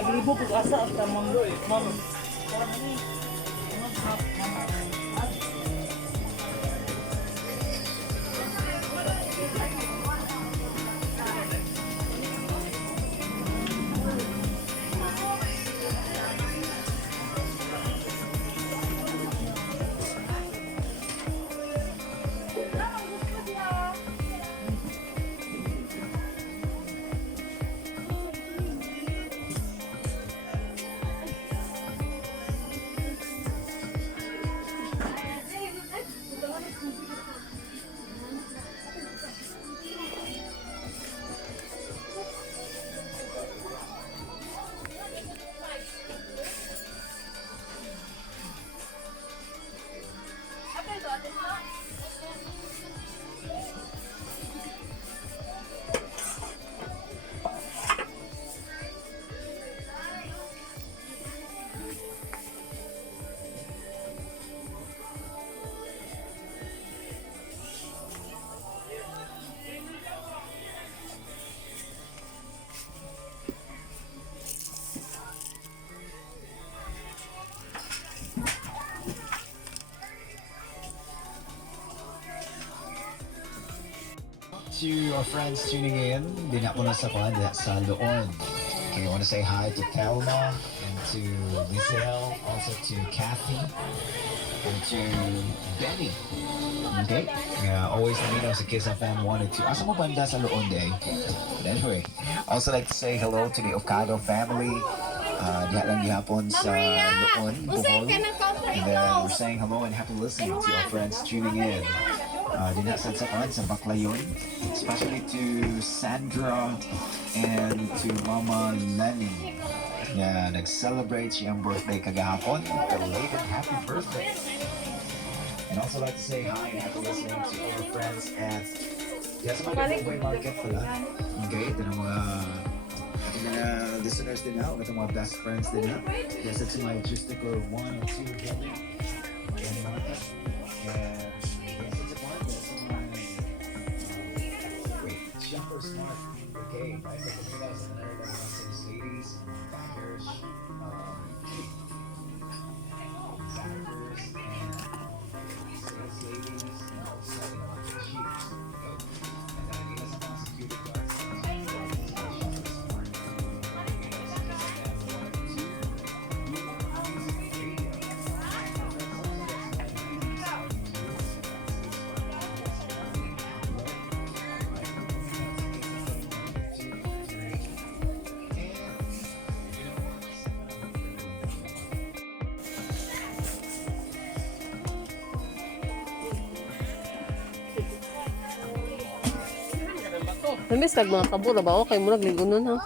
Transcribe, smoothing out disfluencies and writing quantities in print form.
Naglibo po asa sa ma'am. To our friends tuning in, din ako nasa sa Loon. Okay, I want to say hi to Telma and to Lizelle, also to Kathy and to Benny. Okay? Yeah, always let me know sa Kiss FM 1 and 2. Asa mo banda sa Loon day? But anyway, I also like to say hello to the Ocado family. Diha lang gihapon sa Loon, Bohol. And then we're saying hello and happy listening to our friends tuning in. Dinasad sa Baclayon, especially to Sandra and to Mama Lenny. Yeah, nag-celebrate siyang birthday kagahapon. Belated happy birthday. And also like to say hi and happy listening to all the friends at sa mga Boy Market pala. Okay, ito ng mga listeners din na, ito mga best friends din na. Yes, it's my Justico 1 and 2 building. And Market. And Jumper Smart Brigade, right? So for us, and everybody wants these ladies, backers, and sales ladies, and also cheers. And then give us a security guards. Namiss tag mga kabura ba? Okay mo nagligo nun ha?